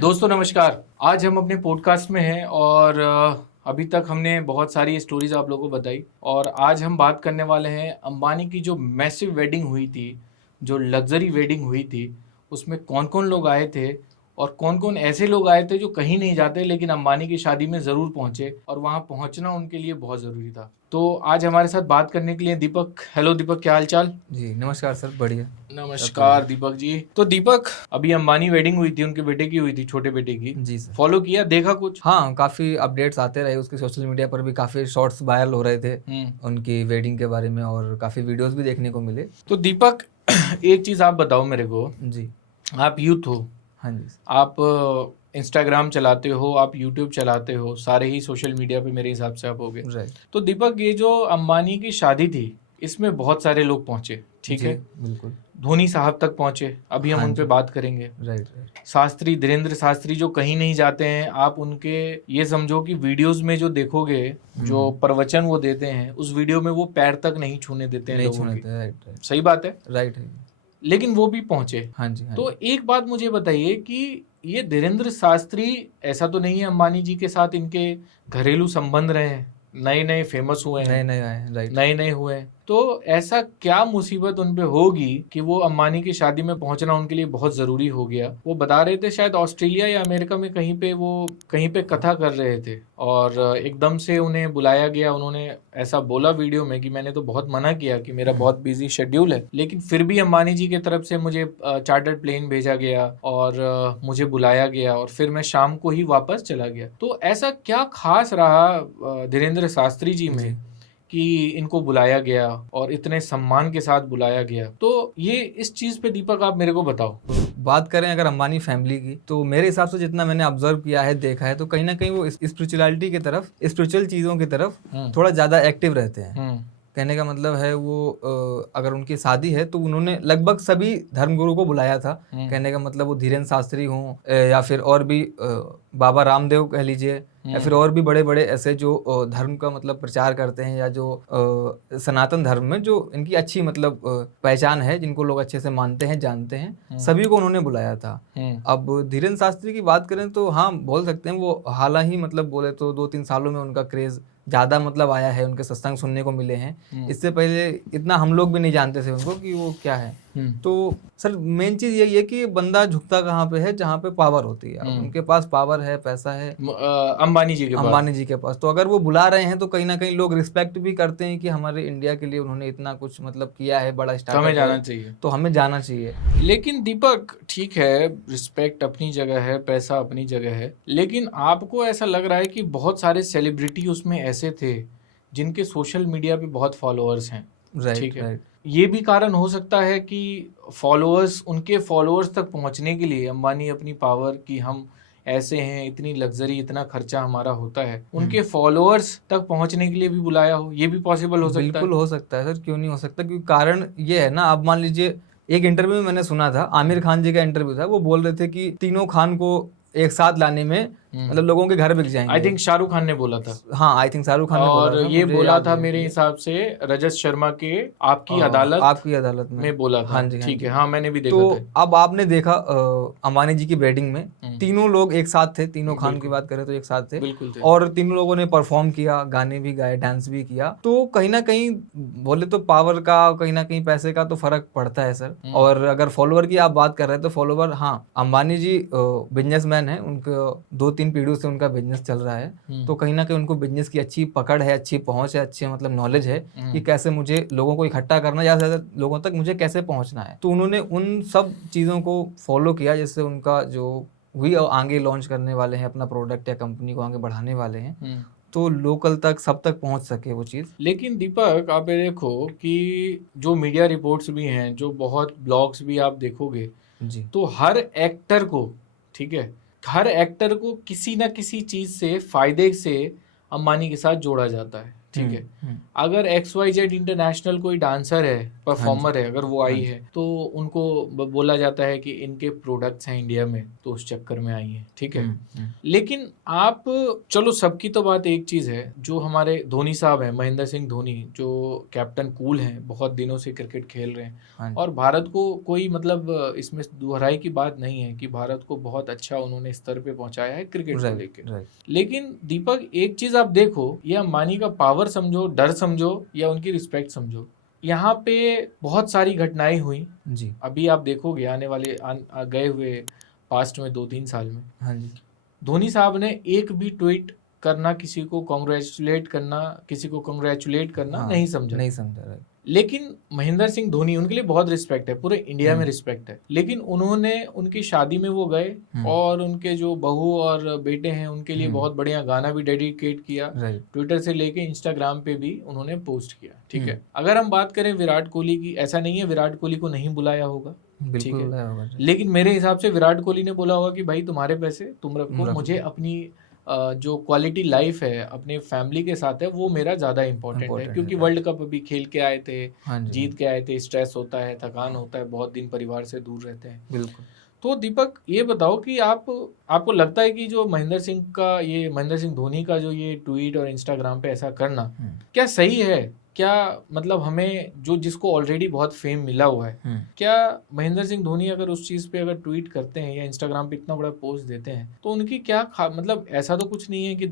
दोस्तों नमस्कार। आज हम अपने पॉडकास्ट में हैं और अभी तक हमने बहुत सारी स्टोरीज आप लोगों को बताई और आज हम बात करने वाले हैं अंबानी की जो मैसिव वेडिंग हुई थी, जो लग्जरी वेडिंग हुई थी, उसमें कौन कौन लोग आए थे और कौन कौन ऐसे लोग आए थे जो कहीं नहीं जाते लेकिन अंबानी की शादी में ज़रूर पहुंचे और वहां पहुंचना उनके लिए बहुत ज़रूरी था। तो आज हमारे साथ बात करने के लिए दीपक। हेलो दीपक, क्या हाल चाल? जी नमस्कार सर, बढ़िया। नमस्कार दीपक जी। तो दीपक, अभी अंबानी वेडिंग हुई थी, उनके बेटे की हुई थी, छोटे बेटे की। जी सर। फॉलो किया, देखा कुछ? हाँ, काफी अपडेट्स आते रहे उसके, सोशल मीडिया पर भी काफी शॉर्ट्स वायरल हो रहे थे उनकी वेडिंग के बारे में और काफी वीडियोस भी देखने को मिले। तो दीपक एक चीज आप बताओ मेरे को। जी। आप यूथ हो, हाँ जी। आप इंस्टाग्राम चलाते हो, आप यूट्यूब चलाते हो, सारे ही सोशल मीडिया पे मेरे हिसाब से आप हो गए। राइट। तो दीपक, ये जो अंबानी की शादी थी इसमें बहुत सारे लोग पहुंचे, ठीक है? बिल्कुल। धोनी साहब तक पहुंचे, अभी हम हाँ उन पे जी। बात करेंगे। राइट। शास्त्री, धीरेन्द्र शास्त्री जो कहीं नहीं जाते हैं, आप उनके ये समझो कि वीडियोस में जो देखोगे, जो प्रवचन वो देते हैं, उस वीडियो में वो पैर तक नहीं छूने देते हैं लोगों की। राइट। सही बात है, राइट है। लेकिन वो भी पहुंचे। हाँ जी। तो एक बात मुझे बताइए कि ये धीरेन्द्र शास्त्री, ऐसा तो नहीं है अंबानी जी के साथ इनके घरेलू संबंध रहे हैं, नए नए फेमस हुए हैं, नए आए हैं। राइट। नए नए हुए हैं, तो ऐसा क्या मुसीबत उन पे होगी कि वो अंबानी की शादी में पहुंचना उनके लिए बहुत जरूरी हो गया? वो बता रहे थे शायद ऑस्ट्रेलिया या अमेरिका में कहीं पे वो कहीं पे कथा कर रहे थे और एकदम से उन्हें बुलाया गया। उन्होंने ऐसा बोला वीडियो में कि मैंने तो बहुत मना किया कि मेरा बहुत बिजी शेड्यूल है, लेकिन फिर भी अंबानी जी की तरफ से मुझे चार्टर्ड प्लेन भेजा गया और मुझे बुलाया गया और फिर मैं शाम को ही वापस चला गया। तो ऐसा क्या खास रहा धीरेन्द्र शास्त्री जी में कि इनको बुलाया गया और इतने सम्मान के साथ बुलाया गया? तो ये इस चीज पे दीपक आप मेरे को बताओ। बात करें अगर अंबानी फैमिली की, तो मेरे हिसाब से जितना मैंने ऑब्जर्व किया है, देखा है, तो कहीं ना कहीं वो स्पिरिचुअलिटी की तरफ, स्पिरिचुअल चीजों की तरफ थोड़ा ज्यादा एक्टिव रहते हैं। कहने का मतलब है वो अगर उनकी शादी है तो उन्होंने लगभग सभी धर्मगुरु को बुलाया था। कहने का मतलब वो धीरेन्द्र शास्त्री हों या फिर और भी बाबा रामदेव कह लीजिए, या फिर और भी बड़े बड़े ऐसे जो धर्म का मतलब प्रचार करते हैं या जो सनातन धर्म में जो इनकी अच्छी मतलब पहचान है, जिनको लोग अच्छे से मानते हैं, जानते हैं, सभी को उन्होंने बुलाया था। अब धीरेन्द्र शास्त्री की बात करें तो हाँ, बोल सकते हैं वो हाल ही मतलब बोले तो 2-3 सालों में उनका क्रेज ज्यादा मतलब आया है, उनके सत्संग सुनने को मिले हैं। इससे पहले इतना हम लोग भी नहीं जानते थे उनको कि वो क्या है। तो सर मेन चीज यही है कि बंदा झुकता कहाँ पे है, जहाँ पे पावर होती है। उनके पास पावर है, पैसा है अंबानी जी के पास। तो अगर वो बुला रहे हैं तो कहीं ना कहीं लोग रिस्पेक्ट भी करते हैं कि हमारे इंडिया के लिए उन्होंने इतना कुछ मतलब किया है, बड़ा स्टार्टअप, हमें जाना चाहिए, तो हमें जाना चाहिए। लेकिन दीपक ठीक है, रिस्पेक्ट अपनी जगह है, पैसा अपनी जगह है, लेकिन आपको ऐसा लग रहा है कि बहुत सारे सेलिब्रिटी उसमें ऐसे थे जिनके सोशल मीडिया पे बहुत फॉलोअर्स हैं। ठीक है, ये भी कारण हो सकता है कि फॉलोअर्स, उनके फॉलोअर्स तक पहुंचने के लिए अंबानी अपनी पावर की, हम ऐसे हैं, इतनी लग्जरी, इतना खर्चा हमारा होता है, उनके फॉलोअर्स तक पहुंचने के लिए भी बुलाया हो। ये भी पॉसिबल हो सकता है। बिल्कुल हो सकता है सर, क्यों नहीं हो सकता। क्योंकि कारण ये है ना, आप मान लीजिए एक इंटरव्यू में मैंने सुना था, आमिर खान जी का इंटरव्यू था, वो बोल रहे थे कि तीनों खान को एक साथ लाने में मतलब लोगों के घर बिक जाएंगे। आई थिंक शाहरुख खान ने बोला था। हाँ, आई थिंक शाहरुख खान ने बोला था। और ये बोला था मेरे हिसाब से रजत शर्मा के आपकी अदालत में बोला था। हाँ जी, ठीक है, हाँ मैंने भी देखा तो था। अब आपने देखा अंबानी जी की वेडिंग में तीनों लोग एक साथ थे, तीनों खान की बात करें तो एक साथ थे, बिल्कुल थे। और तीनों लोगों ने परफॉर्म किया, गाने भी गाए, डांस भी किया। तो कहीं ना कहीं बोले तो पावर का, कहीं ना कहीं पैसे का तो फर्क पड़ता है सर। और अगर फॉलोअर की आप बात कर रहे हैं तो फॉलोअर, हाँ, अंबानी जी बिजनेसमैन है, उनको 2-3 पीढ़ियों से उनका बिजनेस चल रहा है। तो कहीं ना कहीं उनको बिजनेस की अच्छी पकड़ है, अच्छी पहुंच है, अच्छी मतलब नॉलेज है कि कैसे मुझे लोगों को इकट्ठा करना, ज्यादा से ज्यादा लोगों तक मुझे कैसे पहुंचना है। तो उन्होंने उन सब चीजों को फॉलो किया, जिससे उनका जो भी आगे लॉन्च करने वाले हैं अपना प्रोडक्ट या कंपनी को आगे बढ़ाने वाले हैं, तो लोकल तक, सब तक पहुंच सके वो चीज़। लेकिन दीपक आप ये देखो कि जो मीडिया रिपोर्ट्स भी हैं, जो बहुत ब्लॉग्स भी आप देखोगे जी, तो हर एक्टर को, ठीक है, हर एक्टर को किसी ना किसी चीज़ से, फायदे से अंबानी के साथ जोड़ा जाता है। ठीक है, अगर XYZ इंटरनेशनल कोई डांसर है, परफॉर्मर है, अगर वो आई है तो उनको बोला जाता है कि इनके प्रोडक्ट्स हैं इंडिया में, तो उस चक्कर में आई है, ठीक है। लेकिन आप चलो, सबकी तो बात एक चीज है, जो हमारे धोनी साहब हैं, महेंद्र सिंह धोनी, जो कैप्टन कूल हैं, बहुत दिनों से क्रिकेट खेल रहे हैं और भारत को कोई मतलब इसमें दोहराई की बात नहीं है कि भारत को बहुत अच्छा उन्होंने स्तर पे पहुंचाया है क्रिकेट को लेकर। लेकिन दीपक, एक चीज आप देखो, ये अंबानी का पावर समझो, डर समझो या उनकी रिस्पेक्ट समझो, यहाँ पे बहुत सारी घटनाएं हुई जी। अभी आप देखोगे आने वाले गए हुए पास्ट में 2-3 साल में, हाँ जी, धोनी साहब ने एक भी ट्वीट करना, किसी को कांग्रेचुलेट करना नहीं समझा। लेकिन महेंद्र सिंह धोनी, उनके लिए बहुत रिस्पेक्ट है, पूरे इंडिया में रिस्पेक्ट है, लेकिन उन्होंने उनकी शादी में वो गए और उनके जो बहू और बेटे हैं उनके लिए बहुत बढ़िया गाना भी डेडिकेट किया, ट्विटर से लेके इंस्टाग्राम पे भी उन्होंने पोस्ट किया, ठीक है। अगर हम बात करें विराट कोहली की, ऐसा नहीं है विराट कोहली को नहीं बुलाया होगा, ठीक है, लेकिन मेरे हिसाब से विराट कोहली ने बोला होगा कि भाई तुम्हारे पैसे तुम रखो, मुझे अपनी जो क्वालिटी लाइफ है अपने फैमिली के साथ है वो मेरा ज्यादा इम्पोर्टेंट है, क्योंकि वर्ल्ड कप अभी खेल के आए थे, जीत के आए थे, स्ट्रेस होता है, थकान होता है, बहुत दिन परिवार से दूर रहते हैं। बिल्कुल। तो दीपक, ये बताओ कि आपको लगता है कि जो महेंद्र सिंह धोनी का जो ये ट्वीट और इंस्टाग्राम पे ऐसा करना क्या सही है? क्या मतलब हमें जिसको ऑलरेडी बहुत फेम मिला हुआ है, क्या महेंद्र सिंह धोनी अगर उस चीज पे अगर ट्वीट करते हैं या इंस्टाग्राम पे इतना बड़ा पोस्ट देते हैं तो उनकी क्या मतलब ऐसा तो कुछ नहीं है कि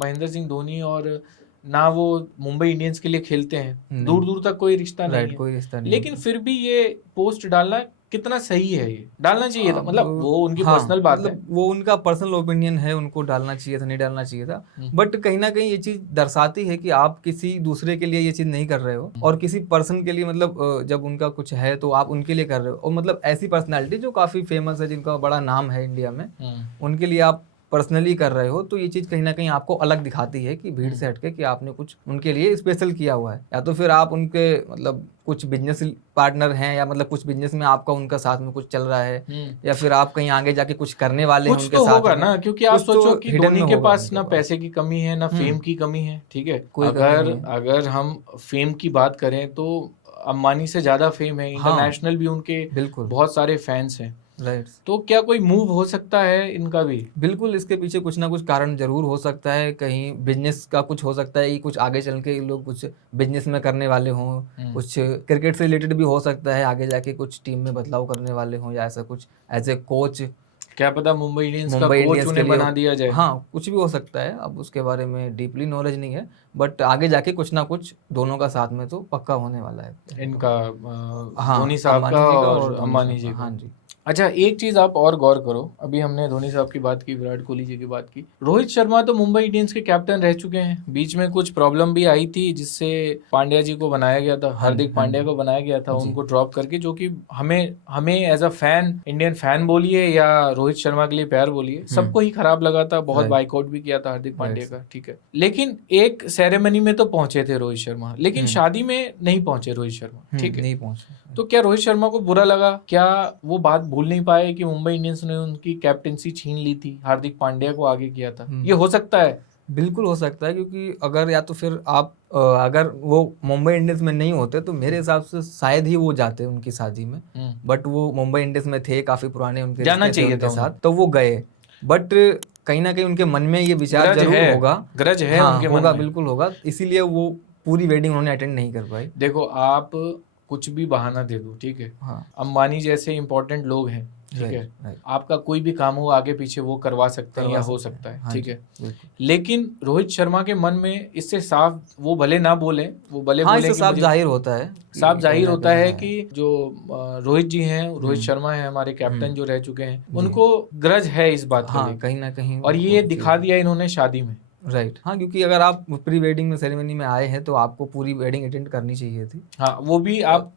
महेंद्र सिंह धोनी और ना वो मुंबई इंडियंस के लिए खेलते हैं, दूर दूर तक कोई रिश्ता नहीं है, लेकिन फिर भी ये पोस्ट डालना कितना सही है? ये डालना चाहिए था, मतलब वो उनकी पर्सनल बात है, वो उनका पर्सनल ओपिनियन है, उनको डालना चाहिए था, नहीं डालना चाहिए था, बट कहीं ना कहीं ये चीज दर्शाती है कि आप किसी दूसरे के लिए ये चीज नहीं कर रहे हो और किसी पर्सन के लिए, मतलब जब उनका कुछ है तो आप उनके लिए कर रहे हो, और मतलब ऐसी पर्सनैलिटी जो काफी फेमस है, जिनका बड़ा नाम है इंडिया में, उनके लिए आप पर्सनली कर रहे हो, तो ये चीज कहीं ना कहीं आपको अलग दिखाती है कि भीड़ से हटके कि आपने कुछ उनके लिए स्पेशल किया हुआ है, या तो फिर आप उनके मतलब कुछ बिजनेस पार्टनर हैं, या मतलब कुछ बिजनेस में आपका उनका साथ में कुछ चल रहा है, या फिर आप कहीं आगे जाके कुछ करने वाले हैं उनके तो साथ होगा ना, क्योंकि आप सोचो कि धोनी के पास ना पैसे की कमी है ना फेम की कमी है, ठीक है। अगर हम फेम की बात करें तो अंबानी से ज्यादा फेम है, इंटरनेशनल भी उनके बहुत सारे फैंस हैं, राइट। तो क्या कोई मूव हो सकता है इनका भी? बिल्कुल, इसके पीछे कुछ ना कुछ कारण जरूर हो सकता है, कहीं बिजनेस का कुछ हो सकता है, कुछ आगे चल के लोग कुछ बिजनेस में करने वाले हों, कुछ क्रिकेट से रिलेटेड भी हो सकता है, आगे जाके कुछ टीम में बदलाव करने वाले हों, या ऐसा कुछ एज ए कोच, क्या पता मुंबई इंडियंस का कोच उन्हें बना दिया जाए। हाँ, कुछ भी हो सकता है, अब उसके बारे में डीपली नॉलेज नहीं है, बट आगे जाके कुछ ना कुछ दोनों का साथ में तो पक्का होने वाला है इनका, धोनी साहब का और अंबानी जी का। हाँ जी। अच्छा, एक चीज आप और गौर करो, अभी हमने धोनी साहब की बात की, विराट कोहली जी की बात की, रोहित शर्मा तो मुंबई इंडियंस के कैप्टन रह चुके हैं, बीच में कुछ प्रॉब्लम भी आई थी जिससे पांड्या जी को बनाया गया था, हार्दिक पांड्या को बनाया गया था, उनको ड्रॉप करके, जो कि हमें as a fan, Indian fan बोलिए या रोहित शर्मा के लिए प्यार बोलिए, सबको ही खराब लगा था, बहुत बाइकआउट भी किया था हार्दिक पांड्या का, ठीक है। लेकिन एक सेरेमनी में तो पहुंचे थे रोहित शर्मा, लेकिन शादी में नहीं पहुंचे रोहित शर्मा, ठीक है, नहीं पहुंचे। तो क्या रोहित शर्मा को बुरा लगा? क्या वो बात भूल नहीं पाए कि मुंबई इंडियंस ने उनकी कैप्टेंसी छीन ली थी, हार्दिक पांड्या को आगे किया था? ये हो सकता है, बिल्कुल हो सकता है, क्योंकि अगर या तो फिर आप अगर वो मुंबई इंडियंस में नहीं होते तो मेरे हिसाब से शायद ही वो जाते उनकी शादी में, बट वो मुंबई इंडियंस में थे, काफी पुराने उनके जाना चाहिए था साथ, तो वो गए, बट कहीं ना कहीं उनके मन में ये विचार जरूर होगा, ग्रज है उनके मन में, बिल्कुल होगा, इसीलिए वो पूरी वेडिंग उन्होंने अटेंड नहीं कर पाई। देखो, आप कुछ भी बहाना दे दो, ठीक है, अंबानी जैसे इंपॉर्टेंट लोग हैं, ठीक है, आपका कोई भी काम हो आगे पीछे वो करवा सकते हैं या हो सकता है, ठीक है, लेकिन रोहित शर्मा के मन में इससे साफ, वो भले ना बोले, वो भले बोले, साफ जाहिर होता है, साफ जाहिर होता है कि जो रोहित जी हैं, रोहित शर्मा है हमारे कैप्टन जो रह चुके हैं, उनको ग्रज है इस बात का, कहीं ना कहीं, और ये दिखा दिया इन्होंने शादी में, राइट। हाँ, क्योंकि अगर आप प्री वेडिंग में सेरेमनी में आए हैं तो आपको पूरी वेडिंग अटेंड करनी चाहिए थी। हाँ, वो भी आप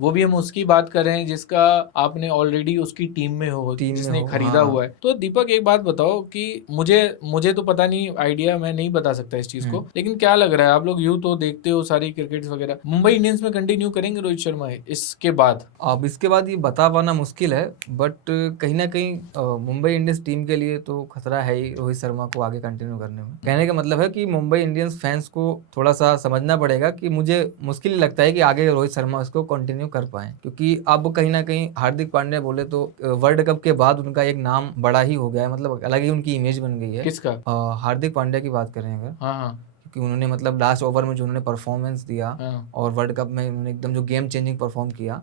वो भी हम उसकी बात कर रहे हैं जिसका आपने ऑलरेडी उसकी टीम में हो, जिसने खरीदा हुआ है। तो दीपक, एक बात बताओ कि मुझे तो पता नहीं, आइडिया मैं नहीं बता सकता इस चीज को, लेकिन क्या लग रहा है, आप लोग यूं तो देखते हो सारी क्रिकेट वगैरह, मुंबई इंडियंस में कंटिन्यू करेंगे रोहित शर्मा इसके बाद? अब इसके बाद ये बता पाना मुश्किल है, बट कहीं ना कहीं मुंबई इंडियंस टीम के लिए तो खतरा है ही रोहित शर्मा को आगे कंटिन्यू करने में। में। कहने का मतलब है कि मुंबई इंडियंस फैंस को थोड़ा सा समझना पड़ेगा कि मुझे मुश्किल ही लगता है कि आगे रोहित शर्मा इसको कंटिन्यू कर पाए, क्योंकि अब कहीं ना कहीं हार्दिक पांड्या बोले तो वर्ल्ड कप के बाद उनका एक नाम बड़ा ही हो गया है, मतलब अलग ही उनकी इमेज बन गई है। किसका? हार्दिक पांड्या की बात करें अगर, हाँ, क्योंकि उन्होंने मतलब लास्ट ओवर में जो उन्होंने परफॉर्मेंस दिया और वर्ल्ड कप में उन्होंने एकदम जो गेम चेंजिंग परफॉर्म किया,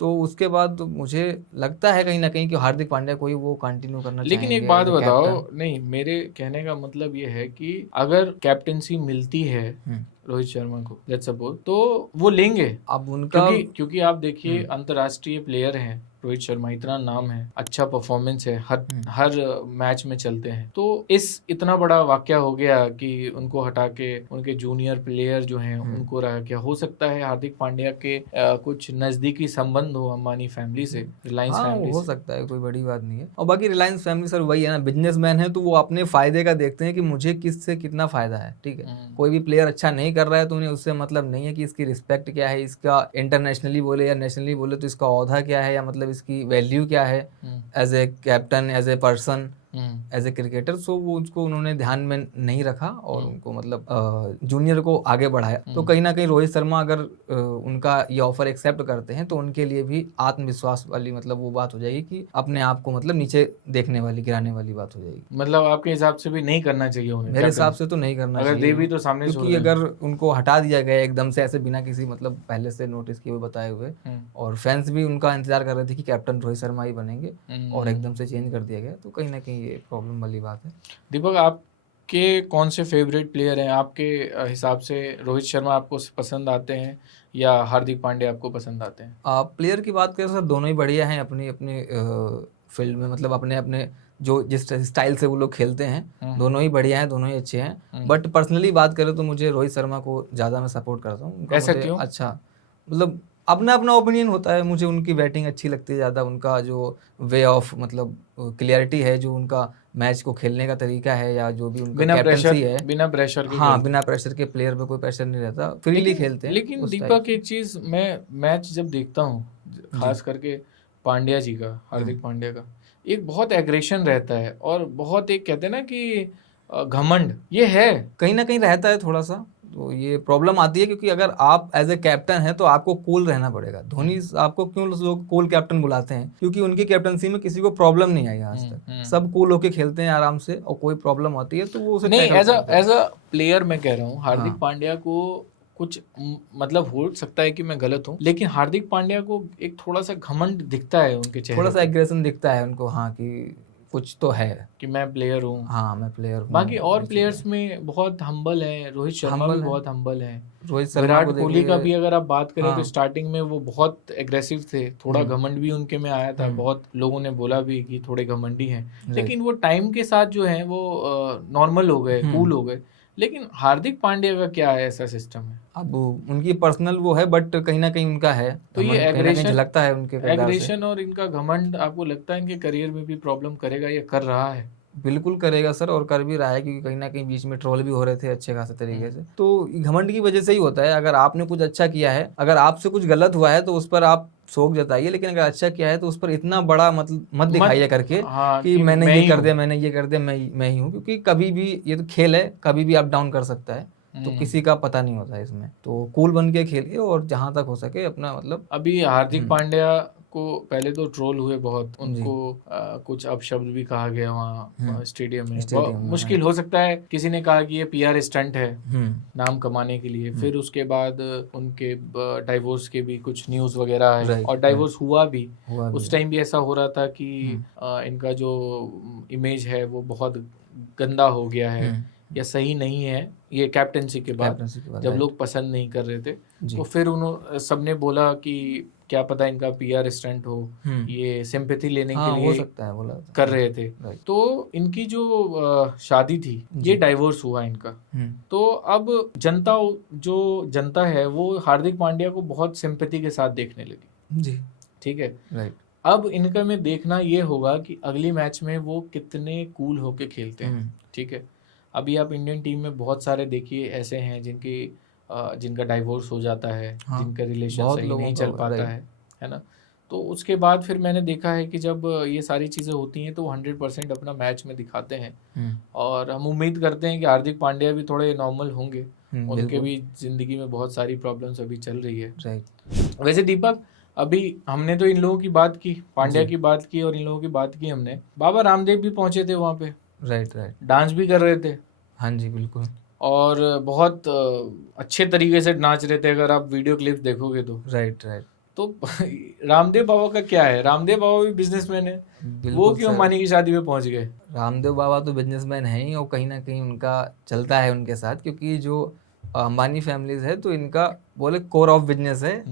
तो उसके बाद मुझे लगता है कहीं ना कहीं कि हार्दिक पांड्या को ही वो कंटिन्यू करना लेकिन चाहेंगे एक बात as a बताओ, captain। नहीं मेरे कहने का मतलब ये है कि अगर कैप्टेंसी मिलती है रोहित शर्मा को, लेट्स सपोज, तो वो लेंगे। अब उनका क्योंकि आप देखिए अंतर्राष्ट्रीय प्लेयर हैं रोहित शर्मा, इतना नाम है, अच्छा परफॉर्मेंस है, हर मैच में चलते हैं। तो इतना बड़ा वाकया हो गया कि उनको हटा के उनके जूनियर प्लेयर जो हैं उनको रखा गया। हो सकता है हार्दिक पांड्या के कुछ नजदीकी संबंध हो अंबानी फैमिली से, रिलायंस फैमिली हो से। सकता है, कोई बड़ी बात नहीं है। और बाकी रिलायंस फैमिली सर वही है ना, बिजनेसमैन है, तो वो अपने फायदे का देखते हैं कि मुझे किससे कितना फायदा है। ठीक है, कोई भी प्लेयर अच्छा नहीं कर रहा है तो उन्हें उससे मतलब नहीं है कि इसकी रिस्पेक्ट क्या है, इसका इंटरनेशनली बोले या नेशनली बोले तो इसका औहदा क्या है, या मतलब इसकी वैल्यू क्या है as a captain, as a person, as a cricketer. So वो उसको उन्होंने ध्यान में नहीं रखा और उनको मतलब जूनियर को आगे बढ़ाया। तो कहीं ना कहीं रोहित शर्मा अगर उनका ये ऑफर एक्सेप्ट करते हैं तो उनके लिए भी आत्मविश्वास वाली मतलब वो बात हो जाएगी कि अपने आप को मतलब नीचे देखने वाली, गिराने वाली बात हो जाएगी। मतलब आपके हिसाब से भी नहीं करना चाहिए उन्हें? मेरे हिसाब से तो नहीं करना अगर चाहिए, दे भी तो सामने छोड़ क्योंकि देना। अगर उनको हटा दिया गया एकदम से ऐसे बिना किसी मतलब पहले से नोटिस किए हुए बताए हुए, और फैंस भी उनका इंतजार कर रहे थे कि कैप्टन रोहित शर्मा ही बनेंगे, और एकदम से चेंज कर दिया गया, तो कहीं ना कहीं ये प्रॉब्लम वाली बात है। दीपक, आपके कौन से फेवरेट प्लेयर हैं? आपके हिसाब से रोहित शर्मा आपको पसंद आते हैं या हार्दिक पांड्या आपको पसंद आते हैं? प्लेयर की बात करें तो दोनों ही बढ़िया हैं अपनी अपनी फील्ड में, मतलब अपने अपने जो जिस स्टाइल से वो लोग खेलते हैं, दोनों ही बढ़िया हैं, दोनों ही अच्छे हैं। बट पर्सनली बात करें तो मुझे रोहित शर्मा को ज़्यादा मैं सपोर्ट करता हूँ। ऐसा क्यों? अच्छा, मतलब अपना अपना ओपिनियन होता है। मुझे उनकी बैटिंग अच्छी लगती है ज़्यादा, उनका जो वे ऑफ मतलब क्लियरिटी है, जो उनका मैच को खेलने का तरीका है, या जो भी उनका कैप्टनसी है, बिना प्रेशर के। हाँ, बिना प्रेशर के, प्लेयर पे कोई प्रेशर नहीं रहता, फ्रीली खेलते हैं। लेकिन दीपक, एक चीज मैं मैच जब देखता हूँ, खास करके पांड्या जी का, हार्दिक पांड्या का, एक बहुत एग्रेशन रहता है और बहुत एक कहते हैं ना कि घमंड, ये है कहीं ना कहीं रहता है थोड़ा सा। तो ये प्रॉब्लम आती है क्योंकि अगर आप एज ए कैप्टन है तो आपको कूल रहना पड़ेगा। धोनी आपको क्यों लोग कूल कैप्टन बुलाते हैं? क्योंकि उनकी कैप्टनसी में किसी को प्रॉब्लम नहीं आई आज तक, सब कूल होके खेलते हैं आराम से, और कोई प्रॉब्लम आती है तो वो उसे नहीं, एज अ प्लेयर मैं कह रहा हूँ, हार्दिक पांड्या को कुछ मतलब हो सकता है कि मैं गलत हूँ, लेकिन हार्दिक पांड्या को एक थोड़ा सा घमंड दिखता है उनके चेहरे, थोड़ा सा एग्रेशन दिखता है उनको, हाँ, कि कुछ तो है कि मैं प्लेयर हूँ। हाँ, मैं प्लेयर हूँ। बाकी और प्लेयर्स में बहुत हम्बल है, रोहित शर्मा भी बहुत हम्बल है। विराट कोहली का भी अगर आप बात करें तो स्टार्टिंग में वो बहुत एग्रेसिव थे, थोड़ा घमंड भी उनके में आया था, बहुत लोगों ने बोला भी कि थोड़े घमंडी हैं, लेकिन वो टाइम के साथ जो है वो नॉर्मल हो गए, कूल हो गए। लेकिन हार्दिक पांड्या का क्या है, ऐसा सिस्टम है? अब उनकी पर्सनल वो है, बट कहीं ना कहीं उनका है, तो ये एग्रेशन झलकता है उनके एग्रेशन और इनका घमंड आपको लगता है इनके करियर में भी प्रॉब्लम करेगा या कर रहा है? बिल्कुल करेगा सर, और कर भी रहा है, क्योंकि कहीं ना कहीं बीच में ट्रोल भी हो रहे थे अच्छे खासे तरीके से। तो घमंड की वजह से ही होता है। अगर आपने कुछ अच्छा किया है, अगर आपसे कुछ गलत हुआ है तो उस पर आप शोक जताइए, लेकिन अगर अच्छा किया है तो उस पर इतना बड़ा मतलब मत दिखाइए करके कि मैंने ये कर दिया, मैंने ये कर दिया, मैं ही हूँ। क्योंकि कभी भी ये तो खेल है, कभी भी अप डाउन कर सकता है, तो किसी का पता नहीं होता इसमें। तो कूल बन के खेलिए और जहां तक हो सके अपना मतलब। अभी हार्दिक पांड्या को पहले तो ट्रोल हुए बहुत, उनको कुछ अपशब्द भी कहा गया वहाँ स्टेडियम में। मुश्किल हो सकता है, किसी ने कहा कि ये पीआर स्टंट है नाम कमाने के लिए। फिर उसके बाद उनके डाइवोर्स के भी कुछ न्यूज वगैरह है, और डाइवोर्स हुआ भी। उस टाइम भी ऐसा हो रहा था कि इनका जो इमेज है वो बहुत गंदा हो गया है या सही नहीं है, ये कैप्टनसी के बाद जब लोग पसंद नहीं कर रहे थे। तो फिर उन्होंने सबने बोला कि क्या पता इनका पीआर स्टंट हो, ये सिंपैथी लेने के लिए हो सकता है, बोला कर रहे थे। तो इनकी जो शादी थी, ये डाइवोर्स हुआ इनका। तो अब जनता है वो हार्दिक पांड्या को बहुत सिंपैथी के साथ देखने लगी जी। ठीक है, अब इनका में देखना ये होगा कि अगली मैच में वो कितने कूल होके खेलते हैं। ठीक है, अभी आप इंडियन टीम में बहुत सारे देखिए ऐसे हैं जिनका डाइवोर्स हो जाता है, जिनका रिलेशन सही नहीं चल पाता है ना। तो उसके बाद फिर मैंने देखा है कि जब ये सारी चीज़ें होती हैं तो वो 100% अपना मैच में दिखाते हैं और हम उम्मीद करते हैं कि हार्दिक पांड्या भी थोड़े नॉर्मल होंगे। उनके भी जिंदगी में बहुत सारी प्रॉब्लम्स अभी चल रही है। राइट। वैसे दीपक, अभी हमने तो इन लोगों की बात की, पांड्या की बात की और इन लोगों की बात की हमने, बाबा रामदेव भी पहुंचे थे वहाँ पे। Right right. डांस भी कर रहे थे। हाँ जी बिल्कुल। और बहुत अच्छे तरीके से नाच रहे थे, अगर आप वीडियो क्लिप्स देखोगे तो। Right right. तो रामदेव बाबा का क्या है? रामदेव बाबा भी बिजनेसमैन है, वो क्यों अंबानी की शादी में पहुंच गए? रामदेव बाबा तो बिजनेसमैन है ही, और कहीं ना कहीं उनका चलता है उनके साथ, क्योंकि जो अंबानी फैमिलीज है तो इनका बोले कोर ऑफ बिजनेस है,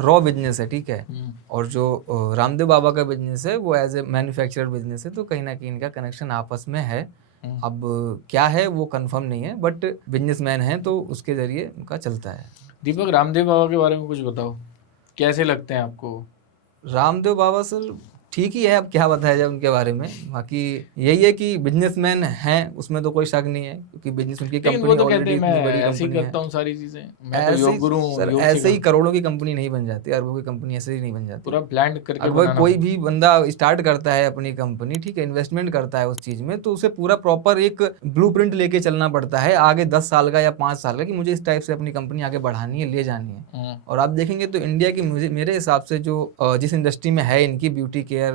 रॉ बिजनेस है, ठीक है। और जो रामदेव बाबा का बिजनेस है वो एज ए मैन्युफैक्चरर बिजनेस है, तो कहीं ना कहीं इनका कनेक्शन आपस में है। अब क्या है वो कंफर्म नहीं है, बट बिजनेसमैन है तो उसके जरिए उनका चलता है। दीपक, रामदेव बाबा के बारे में कुछ बताओ, कैसे लगते हैं आपको? रामदेव बाबा सर ठीक ही है, अब क्या बताया जाए उनके बारे में। बाकी यही है कि बिजनेसमैन हैं, उसमें तो कोई शक नहीं है, क्योंकि बिजनेस उनकी कंपनी ऑलरेडी इतनी बड़ी ऐसे ही कंपनी करता है। हूँ सारी चीजें, मैं तो योग गुरु हूँ। सर ऐसे ही करोड़ों की कंपनी नहीं बन जाती, अरबों की कंपनी ऐसे ही नहीं बन जाती। पूरा प्लान करके अगर कोई भी बंदा स्टार्ट करता है अपनी कंपनी, ठीक है, इन्वेस्टमेंट करता है उस चीज में, तो उसे पूरा प्रॉपर एक ब्लूप्रिंट लेके चलना पड़ता है आगे 10 साल का या 5 साल का, कि मुझे इस टाइप से अपनी कंपनी आगे बढ़ानी है, ले जानी है। और आप देखेंगे तो इंडिया की मेरे हिसाब से जो जिस इंडस्ट्री में है इनकी, ब्यूटी केयर,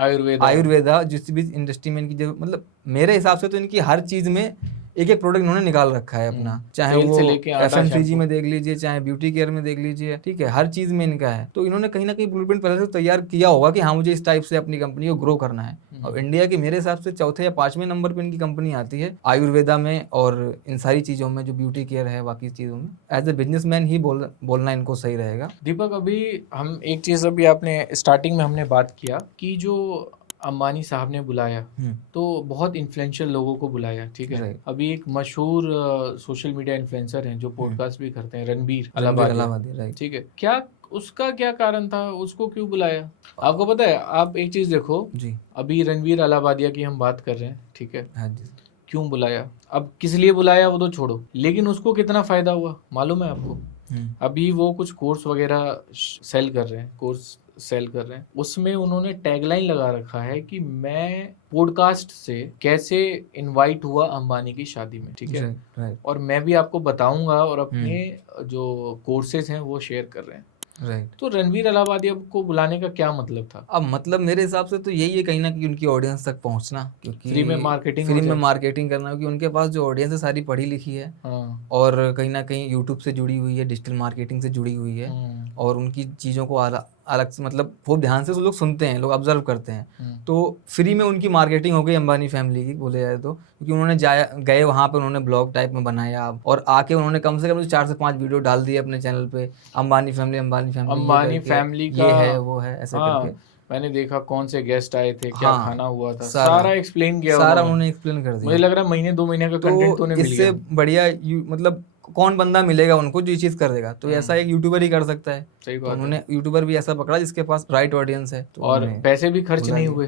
आयुर्वेदा, जिस भी इंडस्ट्री में इनकी जो, मतलब मेरे हिसाब से तो इनकी हर चीज में एक एक प्रोडक्ट इन्होंने निकाल रखा है अपना, चाहे वो FMCG में देख लीजिए, चाहे ब्यूटी केयर में देख लीजिए, ठीक है, हर चीज में इनका है। तो इन्होंने कहीं ना कहीं ब्लूप्रिंट पहले से तैयार किया होगा कि हाँ मुझे इस टाइप से अपनी कंपनी को ग्रो करना है। और इंडिया की मेरे हिसाब से चौथे या 5वें नंबर पे इनकी कंपनी आती है आयुर्वेदा में, और इन सारी चीजों में जो ब्यूटी केयर है, बाकी चीजों में एज ए बिजनेसमैन ही बोलना इनको सही रहेगा। दीपक, अभी हम एक चीज, अभी आपने स्टार्टिंग में हमने बात किया कि जो अंबानी साहब ने बुलाया तो बहुत इन्फ्लुएंशियल लोगों को बुलाया, ठीक है। अभी एक मशहूर सोशल मीडिया इन्फ्लुएंसर हैं जो पॉडकास्ट भी करते हैं, रणबीर अलाहाबादी, ठीक है। क्या उसका क्या कारण था, उसको क्यों बुलाया? आपको पता है? आप एक चीज देखो जी, अभी रणबीर अलाहाबादिया की हम बात कर रहे हैं, ठीक है। हाँ जी। क्यों बुलाया? अब किस लिए बुलाया वो तो छोड़ो, लेकिन उसको कितना फायदा हुआ मालूम है आपको? अभी वो कुछ कोर्स वगैरह सेल कर रहे हैं, उसमें उन्होंने टैगलाइन लगा रखा है कि मैं पॉडकास्ट से कैसे इनवाइट हुआ अंबानी की शादी में, ठीक है। और मैं भी आपको बताऊंगा, और अपने जो कोर्सेज हैं वो शेयर कर रहे हैं। तो रणबीर अलाहाबादी को बुलाने का क्या मतलब था? अब मतलब मेरे हिसाब से तो यही है कहीं ना कहीं उनकी ऑडियंस तक पहुंचना, क्योंकि फ्री में मार्केटिंग करना, क्योंकि उनके पास जो ऑडियंस है सारी पढ़ी लिखी है। और कहीं ना कहीं यूट्यूब से जुड़ी हुई है, डिजिटल मार्केटिंग से जुड़ी हुई है, और उनकी चीज़ों को अलग से, मतलब वो ध्यान से लोग सुनते हैं, लोग ऑब्जर्व करते हैं। तो फ्री में उनकी मार्केटिंग हो गई अंबानी फैमिली की, बोले जाए तो, क्योंकि उन्होंने गए वहाँ पे, उन्होंने ब्लॉग टाइप में बनाया, और आके उन्होंने कम से कम 4 से 5 वीडियो डाल दिए अपने चैनल पे, अंबानी फैमिली का ये है वो है ऐसे करके। मैंने देखा कौन से गेस्ट आए थे, क्या खाना हुआ था, सारा एक्सप्लेन किया, सारा उन्होंने एक्सप्लेन कर दिया। मुझे लग रहा है महीने 2 महीने का कंटेंट तो मिल गया। इससे बढ़िया मतलब कौन बंदा मिलेगा उनको जो ये चीज कर देगा? तो ऐसा एक यूट्यूबर ही कर सकता है। सही बात। उन्होंने यूट्यूबर भी ऐसा पकड़ा जिसके पास राइट ऑडियंस है, तो और पैसे भी खर्च नहीं हुए,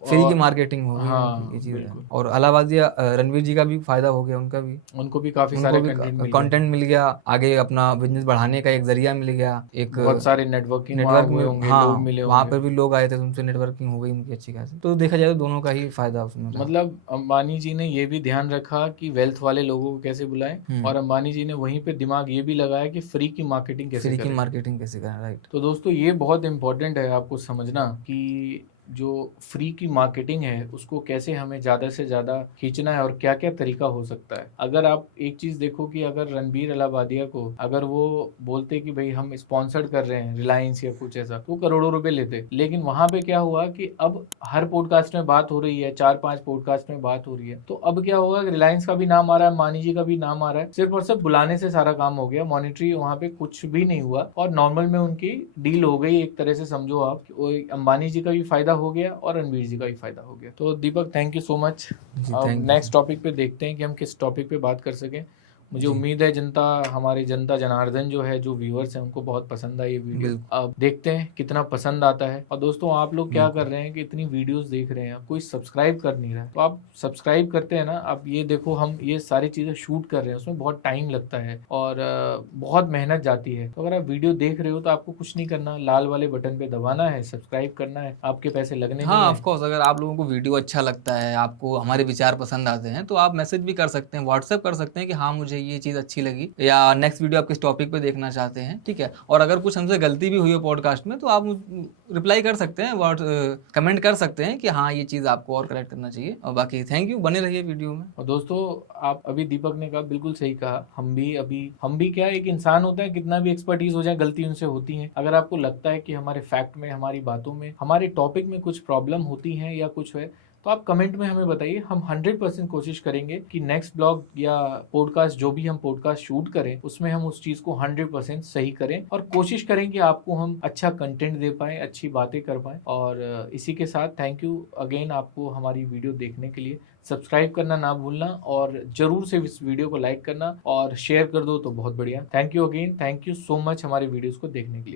फ्री की मार्केटिंग हो गई। और अलाहाबादिया रणवीर जी का भी फायदा हो गया, उनको भी काफी सारे कंटेंट मिल गया, आगे अपना बिजनेस बढ़ाने का एक जरिया मिल गया, एक बहुत सारे नेटवर्किंग में लोग मिले, वहाँ पर भी लोग आए थे, उनसे नेटवर्किंग हो गई उनकी अच्छी खासी। तो देखा जाए तो दोनों का ही फायदा उसमें। मतलब अंबानी जी ने ये भी ध्यान रखा कि वेल्थ वाले लोगों को कैसे बुलाएं, और अंबानी जी ने वहीं पे दिमाग ये भी लगाया कि फ्री की मार्केटिंग कैसे करें। राइट। तो दोस्तों ये बहुत इंपॉर्टेंट है आपको समझना कि जो फ्री की मार्केटिंग है उसको कैसे हमें ज़्यादा से ज़्यादा खींचना है, और क्या क्या तरीका हो सकता है। अगर आप एक चीज़ देखो कि अगर रणबीर अलाहाबादिया को अगर वो बोलते कि भाई हम स्पॉन्सर्ड कर रहे हैं रिलायंस या कुछ ऐसा, तो करोड़ों रुपए लेते। लेकिन वहां पे क्या हुआ कि अब हर पॉडकास्ट में बात हो रही है, 4-5 पॉडकास्ट में बात हो रही है, तो अब क्या होगा, रिलायंस का भी नाम आ रहा है, अंबानी जी का भी नाम आ रहा है, सिर्फ और सिर्फ बुलाने से सारा काम हो गया। मॉनिटरी वहां पे कुछ भी नहीं हुआ, और नॉर्मल में उनकी डील हो गई, एक तरह से समझो आप। अंबानी जी का भी फायदा हो गया और रणबीर जी का भी फायदा हो गया। तो Deepak, thank you so much. Next topic पे देखते हैं कि हम किस टॉपिक पे बात कर सकें। मुझे उम्मीद है हमारे जनता जनार्दन जो है, जो व्यूअर्स हैं, उनको बहुत पसंद आई ये वीडियो। अब देखते हैं कितना पसंद आता है। और दोस्तों आप लोग क्या कर रहे हैं कि इतनी वीडियोस देख रहे हैं, कोई सब्सक्राइब कर नहीं रहा है, तो आप सब्सक्राइब करते हैं ना। अब ये देखो, हम ये सारी चीजें शूट कर रहे हैं, उसमें बहुत टाइम लगता है और बहुत मेहनत जाती है। तो अगर आप वीडियो देख रहे हो तो आपको कुछ नहीं करना, लाल वाले बटन पे दबाना है, सब्सक्राइब करना है, आपके पैसे लगने हाँ, ऑफ कोर्स, अगर आप लोगों को वीडियो अच्छा लगता है, आपको हमारे विचार पसंद आते हैं, तो आप मैसेज भी कर सकते हैं, व्हाट्सएप कर सकते हैं कि हाँ मुझे ये चीज़ अच्छी लगी, या नेक्स्ट वीडियो आप किस टॉपिक पे देखना चाहते हैं, ठीक है। और अगर कुछ हमसे गलती भी हुई हो पॉडकास्ट में तो आप रिप्लाई कर सकते हैं, कमेंट कर सकते हैं कि हाँ ये चीज़ आपको और करेक्ट करना चाहिए। और बाकी थैंक यू, बने रहिए वीडियो में। और दोस्तों आप अभी दीपक ने कहा बिल्कुल सही कहा, हम भी क्या, एक इंसान होता है, कितना भी एक्सपर्टीज हो जाए गलती उनसे होती है। अगर आपको लगता है कि हमारे फैक्ट में, हमारी बातों में, हमारे टॉपिक में कुछ प्रॉब्लम होती है या कुछ है, तो आप कमेंट में हमें बताइए। हम 100% कोशिश करेंगे कि नेक्स्ट ब्लॉग या पॉडकास्ट, जो भी हम पॉडकास्ट शूट करें, उसमें हम उस चीज को 100% सही करें और कोशिश करें कि आपको हम अच्छा कंटेंट दे पाएं, अच्छी बातें कर पाएं। और इसी के साथ थैंक यू अगेन आपको हमारी वीडियो देखने के लिए। सब्सक्राइब करना ना भूलना और जरूर से इस वीडियो को लाइक करना और शेयर कर दो तो बहुत बढ़िया। Thank you again, thank you so much हमारे वीडियोस को देखने के लिए।